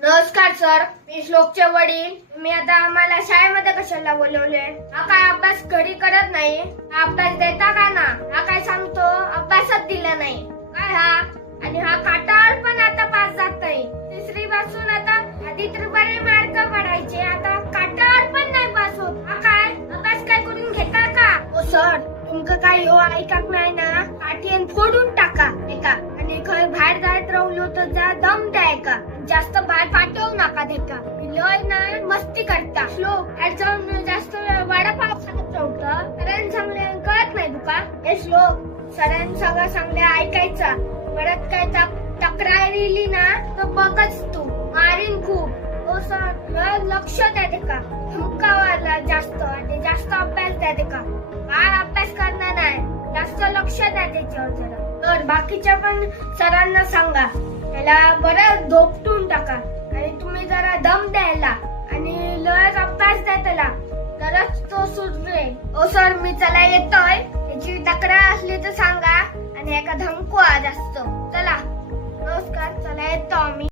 नमस्कार सर, मी श्लोकचे वडील. मी आता आम्हाला शाळेमध्ये कशाला बोलवले? हा काय अभ्यास घरी करत नाही? हा अभ्यास देता का ना? हा काय सांगतो अभ्यासच दिला नाही काय हा? आणि हा काटावर पण आता पास जात नाही. तिसरी पासून आता आधी तर बरे मार्क पडायचे, आता काटावर पण नाही पास होत. हा काय अभ्यास काय करून घेता का? ओ सर, तुमका काय हो ऐकत नाही ना? काठीन फोडून टाका एका आणि खय बाहेर जायत राहलो तर जा दम द्या का. जास्त बाहेर पाठवू नका देका. लय ना मस्ती करता. श्लोक याच्यावर जास्त वडापाव खात ठेवतं. सरांनी सांगले कळत नाही तुका? हे श्लोक, सरांनी सगळं सांगले ऐकायचा. परत काय तक्रार दिली ना तर बघच तू मारीन खूप. हो सर, लक्ष द्या का धमकावाला जास्त आणि जास्त अभ्यास द्या का. काय अभ्यास करणार नाही, जास्त लक्ष द्या त्याच्यावर जरा. तर बाकीच्या पण सरांना सांगा त्याला बरं धोपटून टाका आणि तुम्ही जरा दम द्यायला आणि लयच अभ्यास द्या त्याला, तरच तो सुधरेल. ओ सर, मी चला येतोय. त्याची तक्रार असली तर सांगा आणि एका धमकवा जास्त. चला, नमस्कार, चला येतो आम्ही.